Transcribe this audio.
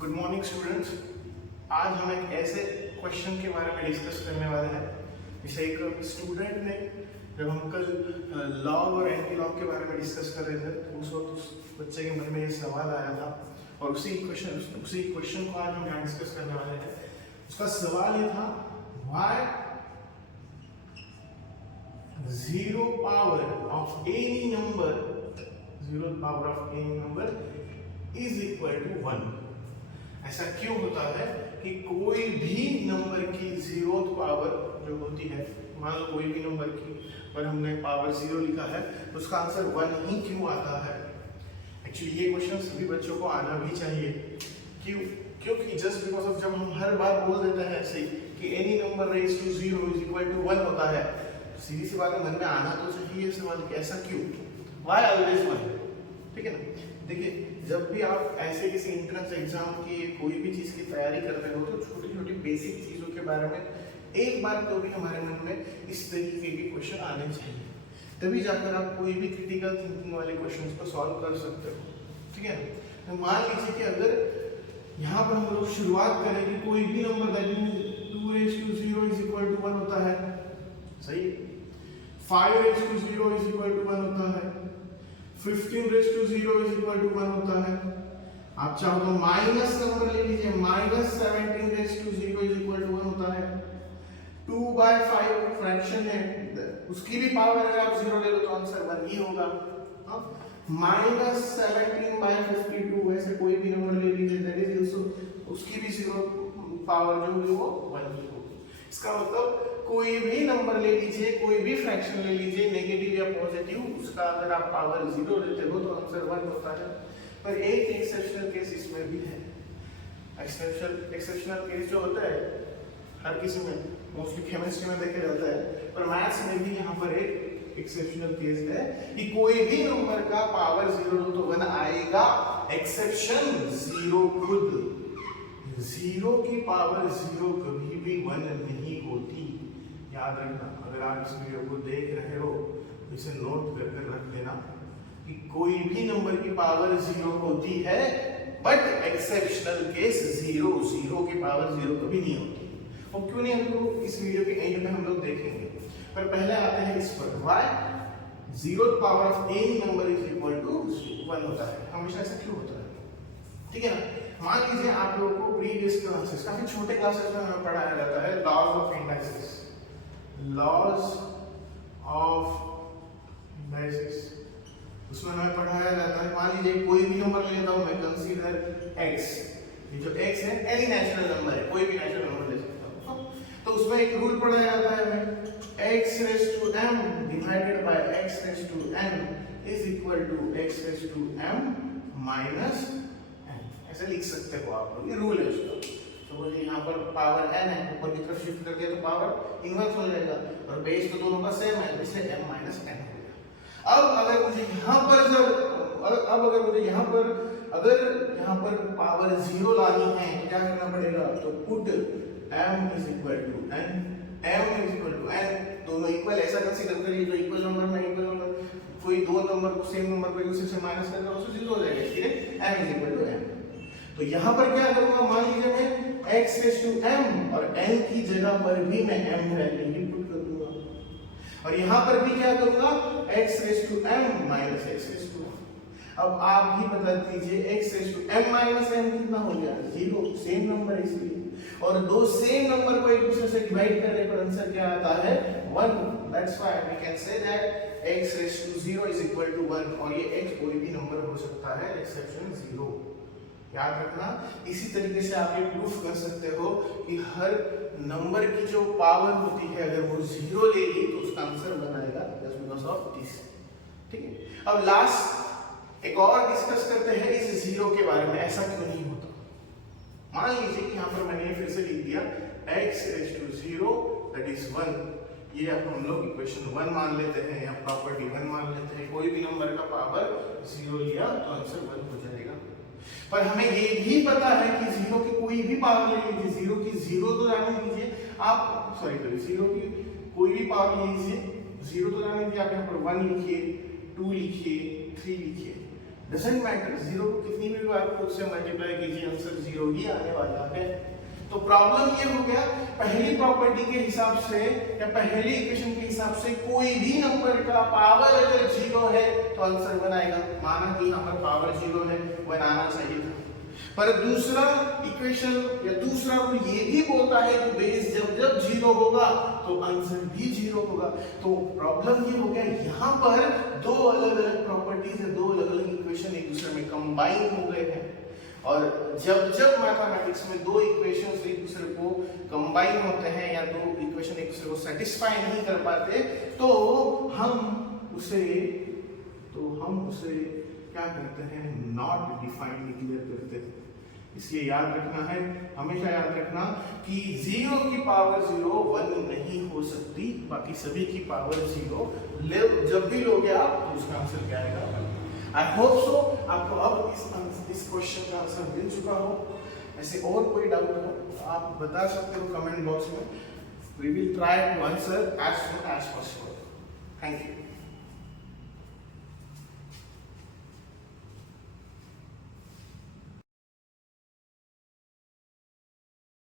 Good morning students. आज हम एक ऐसे क्वेश्चन के बारे में डिस्कस करने वाले हैं जैसे एक स्टूडेंट ने, जब हम कल लॉग और एंटी लॉग के बारे में डिस्कस कर रहे थे तो उस वक्त उस बच्चे के मन में ये सवाल आया था और उसी क्वेश्चन को आज हम यहाँ डिस्कस करने वाले हैं। उसका सवाल ये था, why zero power of any number is equal to 1। ऐसा क्यों होता है कि कोई भी नंबर की जीरोथ पावर जो होती है, मान लो कोई भी नंबर की पर हमने पावर 0 लिखा है तो उसका आंसर 1 ही क्यों आता है। एक्चुअली ये क्वेश्चन सभी बच्चों को आना भी चाहिए। क्योंकि जस्ट बिकॉज ऑफ जब हम हर बार बोल देते हैं ऐसे कि any number raise to 0 is equal to 1 होता है, सीधी सी बात है मन में आना तो चाहिए सवाल कि ऐसा क्यों, व्हाई ऑलवेज 1। ठीक है ना। देखिए, जब भी आप ऐसे किसी एंट्रेंस एग्जाम की कोई भी चीज की तैयारी कर रहे हो तो छोटी छोटी बेसिक चीजों के बारे में एक बार तो भी हमारे मन में इस तरीके के क्वेश्चन आने चाहिए, तभी जाकर आप कोई भी क्रिटिकल थिंकिंग वाले क्वेश्चंस को सॉल्व कर सकते हो। ठीक है। तो मान लीजिए कि अगर यहाँ पर हम लोग शुरुआत करें कि कोई भी number that means 2 raised to 0 is equal to 1 होता है, सही। 5 raised to 0 is equal to 1 होता है, 15 raised to 0 is equal to 1 होता है। आप चाहो तो माइनस नंबर ले लीजिए, -17 raised to 0 is equal to 1 होता है। 2/5 फ्रैक्शन है, उसकी भी पावर अगर आप 0 ले लो तो आंसर 1 ही होगा। -17/52 ऐसे कोई भी नंबर ले लीजिए, दैट इज आल्सो उसकी भी 0 पावर जो होगी वो 1 ही होगी। इसका मतलब कोई भी नंबर ले लीजिए, कोई भी फ्रैक्शन ले लीजिए, नेगेटिव या पॉजिटिव, उसका अगर आप पावर 0 लेते हो तो आंसर 1 होता है। पर एक एक्सेप्शनल केस इसमें भी है। एक्सेप्शनल केस जो होता है हर किसी में, मोस्टली केमिस्ट्री में देखा जाता है, पर मैथ्स में भी यहाँ पर एक एक्सेप्शनल केस है कि कोई भी नंबर का पावर 0 तो 1 आएगा, एक्सेप्शन 0 खुद। 0 की पावर 0 कभी भी 1 नहीं होती, याद रखना। अगर आप इस वीडियो को देख रहे हो तो इसे नोट कर रख देना कि कोई भी नंबर की पावर 0 होती है, बट एक्सेप्शनल केस 0 की पावर 0 कभी नहीं होती। और क्यों नहीं, हम लोग इस वीडियो के एंड में हम लोग देखेंगे। पर पहले आते हैं इस पर, why zeroth power of any number is equal to 1 होता है, हमेशा ऐसा क्यों होता है। ठीक है ना। मान लीजिए आप लोगों को प्रीवियस क्लासेस, काफी छोटे क्लासेस में हमें पढ़ाया जाता है लॉज ऑफ इंडाइसेस, उसमें हमें पढ़ाया जाता है। मान लीजिए कोई भी नंबर ले लेता हूं मैं, कंसीडर x, ये जो x है एनी नेचुरल नंबर है, कोई भी नेचुरल नंबर ले सकता हूं। तो उसमें एक रूल पढ़ाया जाता है हमें, x raised to m divided by x raised to n is equal to x raised to m minus n। ऐसे लिख सकते हो आप लोग, ये रूल है उसका। तो मुझे यहाँ पर पावर n है, ऊपर की तरफ शिफ्ट कर दिया तो पावर इनवर्स हो जाएगा, और बेस तो दोनों का सेम है, इससे m minus n हो गया। अब अगर मुझे यहाँ पर पावर 0 लानी है तो क्या करना पड़ेगा, तो put m is equal to n, दोनों इक्वल, ऐसा कंसीडर करिए जो इक्वल नंबर में इक्वल नंबर, कोई दो नंबर को सेम नंबर को दूसरे से माइनस करना उससे 0 हो जाएगा, इसलिए m is equal to m। तो यहाँ पर क्या करूंगा, मान लीजिए मैं x raised to m और n की जगह पर भी मैं m वैल्यू पुट कर दूंगा, और यहाँ पर भी क्या करूंगा, x raised to m minus x raised to m। अब आप ही बता दीजिए x raised to m minus n कितना हो गया, 0, सेम नंबर इसलिए, और दो सेम नंबर को एक दूसरे से डिवाइड करने पर आंसर क्या आता है, 1। That's why we can say that x raised to 0 is equal to 1, और ये x कोई भी नंबर हो सकता है, एक्सेप्शन 0। याद रखना। इसी तरीके से आप ये प्रूफ कर सकते हो कि हर नंबर की जो पावर होती है अगर वो 0 लेगी तो उसका आंसर बनाएगा जस्ट बिकॉज़ ऑफ दिस। ठीक है। अब लास्ट एक और डिस्कस करते हैं इस 0 के बारे में, ऐसा क्यों नहीं होता। मान लीजिए कि यहाँ पर मैंने फिर से लिख दिया x raised to 0 that is 1, ये अब हम लोग इक्वेशन 1 मान लेते हैं या प्रॉपर्टी 1 मान लेते हैं। कोई भी नंबर का पावर 0 लिया तो आंसर 1 हो जाएगा। पर हमें ये भी पता है कि 0 की कोई भी पावर ले लीजिए, 0 की 0 तो जाने दीजिए आप, 0 की कोई भी पावर ले लीजिए, 0 तो जाने दीजिए, आप यहाँ पर 1 लिखिए, 2 लिखिए, 3 लिखिए, डजंट मैटर, जीरो को कितनी भी बार उससे मल्टीप्लाई कीजिए आंसर जीरो ही आने वाला है। तो प्रॉब्लम ये हो गया, पहली प्रॉपर्टी के हिसाब से या पहली इक्वेशन के हिसाब से कोई भी नंबर का पावर अगर जीरो है तो आंसर बनाएगा। माना कि यहाँ पर पावर जीरो है, वन आना चाहिए था। पर दूसरा इक्वेशन या दूसरा रूल ये भी बोलता है कि बेस जब जब जीरो होगा तो आंसर भी जीरो होगा। तो प्रॉब्लम ये हो गया, यहाँ पर दो अलग अलग प्रॉपर्टीज है, दो अलग अलग इक्वेशन एक दूसरे में कंबाइन हो गए हैं। और जब जब मैथमेटिक्स में दो इक्वेशंस एक दूसरे को कंबाइन होते हैं या दो इक्वेशन एक दूसरे को सेटिस्फाई नहीं कर पाते तो हम उसे क्या करते हैं, नॉट डिफाइंड डिक्लेयर करते हैं। इसलिए याद रखना है, हमेशा याद रखना कि जीरो की पावर जीरो वन नहीं हो सकती, बाकी सभी की पावर जीरो जब भी लोगे आप तो उसका आंसर क्या आएगा। आई होप सो आपको अब इस क्वेश्चन का आंसर मिल चुका हो। ऐसे और कोई डाउट हो तो आप बता सकते हो कमेंट बॉक्स में। We will try to answer as soon as possible. Thank you.